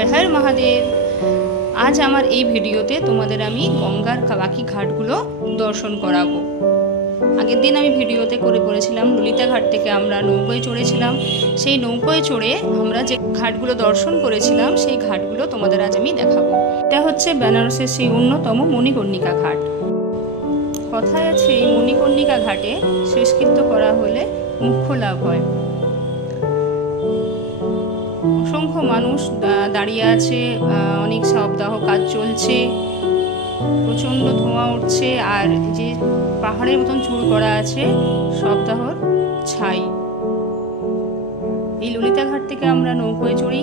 हर हर महादेव। आज आमार এই ভিডিওতে তোমাদের আমি গঙ্গার বাকি ঘাটগুলো দর্শন করাবো। আগের দিন আমি ভিডিওতে করে পড়েছিলাম ললিতা ঘাট থেকে আমরা নৌকোয় চড়েছিলাম। সেই নৌকোয় চড়ে আমরা যে ঘাটগুলো দর্শন করেছিলাম সেই ঘাটগুলো তোমাদের আজ আমি দেখাবো। এটা হচ্ছে বেনারসের সেই অন্যতম মণিকর্ণিকা ঘাট। কথায় আছে এই মণিকর্ণিকা ঘাটে শেষকৃত্য করা হলে মোক্ষ লাভ হয়। অসংখ্য মানুষ দাঁড়িয়ে আছে, অনেক শবদাহ কাজ চলছে, প্রচণ্ড ধোঁয়া উঠছে, আর যে পাহাড়ের মতন চুর করা আছে শবদাহর ছাই। এই ললিতা ঘাট থেকে আমরা নৌকোয় চড়ি।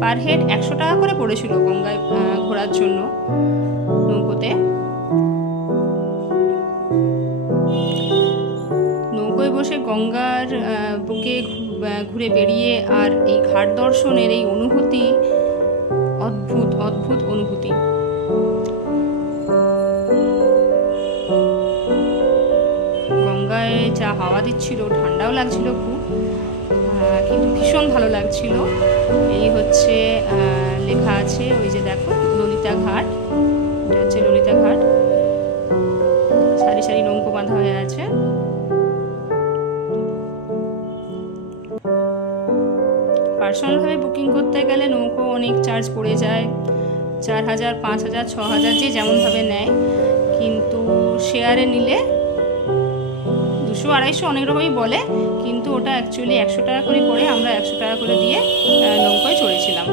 পার হেড 100 টাকা করে পড়েছিল গঙ্গায় ঘোরার জন্য নৌকোতে। নৌকোয় বসে গঙ্গার বুকে ঘুরে বেরিয়ে আর এই ঘাট দর্শনের এই অনুভূতি অদ্ভুত অদ্ভুত অনুভূতি। গঙ্গায় যা হাওয়া দিচ্ছিল, ঠান্ডাও লাগছিল খুব, কিন্তু ভীষণ ভালো লাগছিল। এই হচ্ছে লেখা আছে, ওই যে দেখো ললিতা ঘাট, এটা হচ্ছে ললিতা ঘাট। সারি সারি নৌকো বাঁধা হয়ে আছে। পার্সোনালভাবে বুকিং করতে গেলে নৌকো অনেক চার্জ পড়ে যায়, 4000, 5000, 6000 যে যেমনভাবে নেয়। কিন্তু শেয়ারে নিলে 200-250 অনেক রকমই বলে, কিন্তু ওটা অ্যাকচুয়ালি 100 টাকা করে পড়ে। আমরা 100 টাকা করে দিয়ে নৌকোয় চড়েছিলাম।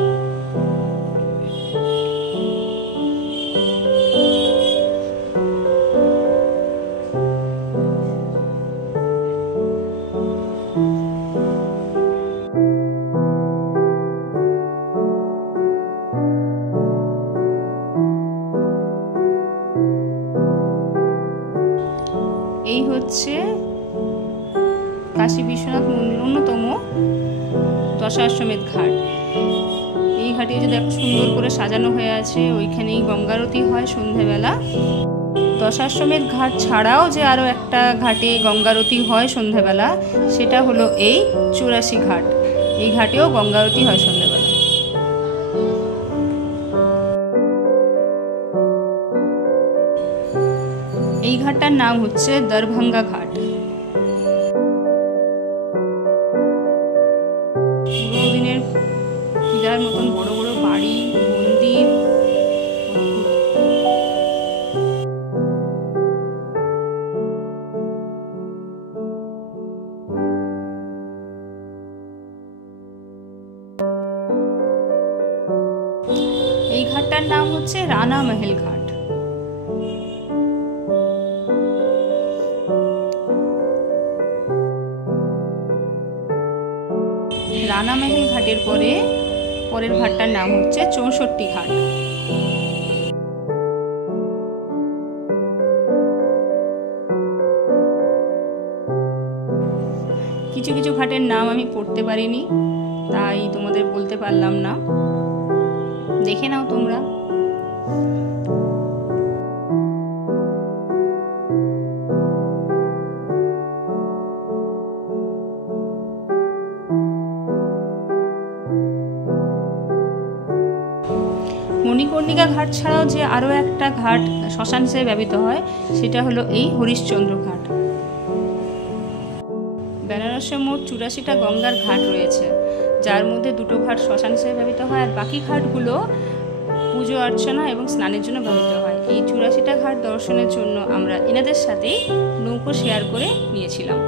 এই হচ্ছে কাশী বিশ্বনাথ মন্দির অন্যতম দশাশ্বমেধ ঘাট। এই ঘাটে যে দেখো সুন্দর করে সাজানো হয়ে আছে, ওইখানেই গঙ্গারতি হয় সন্ধ্যেবেলা। দশাশ্বমেধ ঘাট ছাড়াও যে আরও একটা ঘাটে গঙ্গারতি হয় সন্ধ্যেবেলা, সেটা হলো এই 84 ঘাট। এই ঘাটেও গঙ্গারতি হয় সন্ধ্যেবেলা। এই ঘাটটার নাম হচ্ছে দরভঙ্গা ঘাট। পুরো দিনের পূজার মতন বড় বড় বাড়ি, মন্দির। এই ঘাটটার নাম হচ্ছে রানা মহল ঘাট। রানা মহল ঘাটের পরের ঘাটটার নাম হচ্ছে 64 ঘাট। কিছু কিছু ঘাটের নাম আমি পড়তে পারিনি, তাই তোমাদের বলতে পারলাম না, দেখে নাও তোমরা। মণিকর্ণিকা ঘাট ছাড়াও যে আরও একটা ঘাট শ্মশান হিসেবে ব্যবহৃত হয়, সেটা হলো এই হরিশ্চন্দ্র ঘাট। বেনারসে মোট 84টা গঙ্গার ঘাট রয়েছে, যার মধ্যে 2টো ঘাট শ্মশান হিসেবে ব্যবহৃত হয়, আর বাকি ঘাটগুলো পুজো অর্চনা এবং স্নানের জন্য ব্যবহৃত হয়। এই 84টা ঘাট দর্শনের জন্য আমরা এনাদের সাথেই নৌকো শেয়ার করে নিয়েছিলাম।